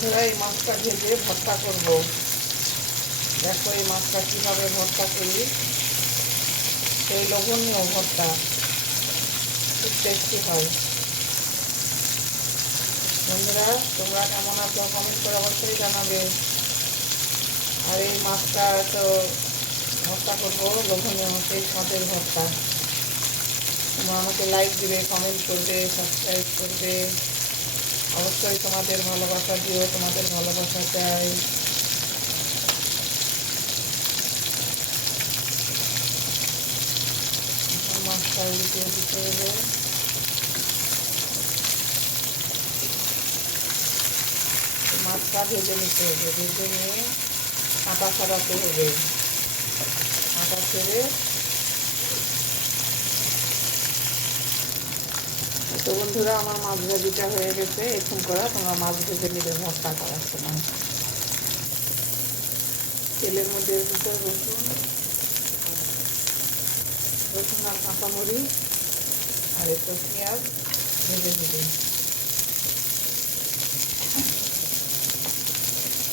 বন্ধুরা এই মাছটা ভেজে ভর্তা করব। দেখো এই মাছটা কীভাবে ভর্তা করি, সেই লোভনীয় ভর্তা, খুব টেস্টি হয়। বন্ধুরা তোমরা কেমন আছো কমেন্ট করে অবশ্যই জানাবে। আর এই মাছটা তো ভর্তা করবো, লোভনীয় সেই স্বাদের ভর্তা। তোমরা আমাকে লাইক দিবে, কমেন্ট করবে, সাবস্ক্রাইব করবে। অবশ্যই তোমাদের ভালোবাসা দিও, তোমাদের ভালোবাসা চাই। মাছটা উল্টে দিতে হবে। মাছটা ভেজে নিতে হবে, ভেজে নিয়ে কাঁটা ছাড়াতে হবে। কাঁটা ছেড়ে তো বন্ধুরা আমার মাছ ভাজিটা হয়ে গেছে। এরকম করে তোমরা মাছ ভেজে নিবে ভর্তা করার সময়। তেলের মধ্যে দিতে রসুন আর কাঁচামরিচ আর একটু পেঁয়াজ ভেজে নেবে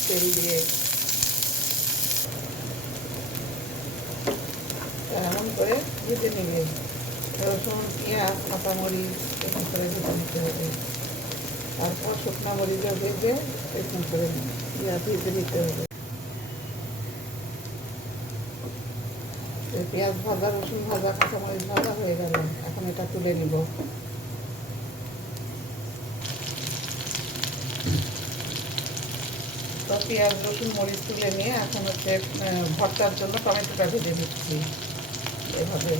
তেল দিয়ে। এমন করে ভেজে নেবে, রসুন পেঁয়াজ কাঁচামরিচ এরকম করে ভেজে নিতে হবে। তারপর শুকনো মরিচও ভেজে এরকম করে ভেজে নিতে হবে। পেঁয়াজ ভাজা, রসুন ভাজা, কাঁচামরিচ ভাজা হয়ে গেল। এখন এটা তুলে নিব। তো পেঁয়াজ রসুন মরিচ তুলে নিয়ে এখন হচ্ছে ভর্তার জন্য টমেটোটা ভেজে দিচ্ছি এভাবে।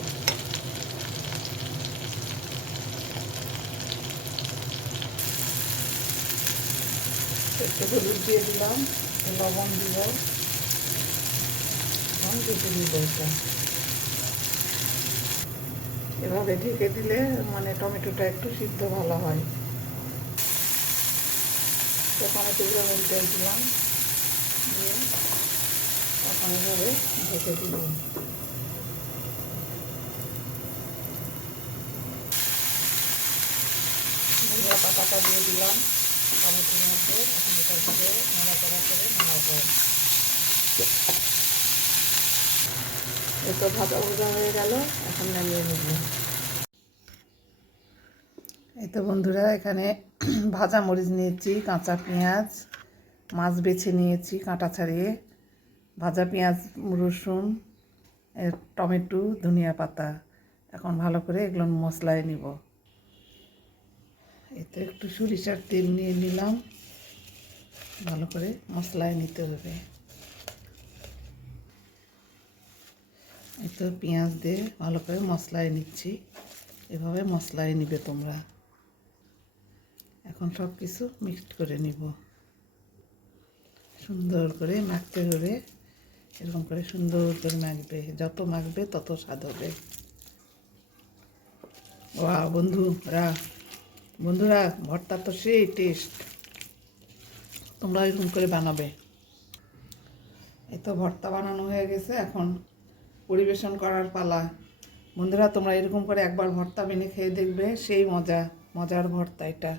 একটু হলুদ দিয়ে দিলাম, লবণ দিব, এখন ঢেকে দিব। এটা এভাবে ঢেকে দিলে মানে টমেটোটা একটু সিদ্ধ ভালো হয়। তো টমেটোগুলো উল্টে দিলাম, দিয়ে এখন এভাবে ঢেকে দিব। ধনিয়া পাতাটা দিয়ে দিলাম টমেটোর মধ্যে। এখন এটা ভেজে নাড়াচাড়া করে নাড়াবো। এতো ভাজা ভাজা হয়ে গেল, এখন নামিয়ে নেব। এই তো বন্ধুরা এখানে ভাজা মরিচ নিয়েছি, কাঁচা পেঁয়াজ, মাছ বেছে নিয়েছি কাঁটা ছাড়িয়ে, ভাজা পেঁয়াজ, রসুন, টমেটো, ধনিয়া পাতা। এখন ভালো করে এগুলো মশলায় নিব। এতে একটু সরিষার তেল নিয়ে নিলাম, ভালো করে মশলায় নিতে হবে। এই তো পেঁয়াজ দিয়ে ভালো করে মশলায় নিচ্ছি। এভাবে মশলায় নিবে তোমরা। এখন সব কিছু মিক্সড করে নিব, সুন্দর করে মাখতে হবে। এরকম করে সুন্দর করে মাখবে, যত মাখবে তত স্বাদ হবে। বন্ধুরা ভর্তা তো সেই টেস্ট, তোমরা এরকম করে বানাবে। এই তো ভর্তা বানানো হয়ে গেছে, এখন পরিবেশন করার পালা। বন্ধুরা তোমরা এরকম করে একবার ভর্তা বেনে খেয়ে দেখবে, সেই মজার ভর্তা এটা।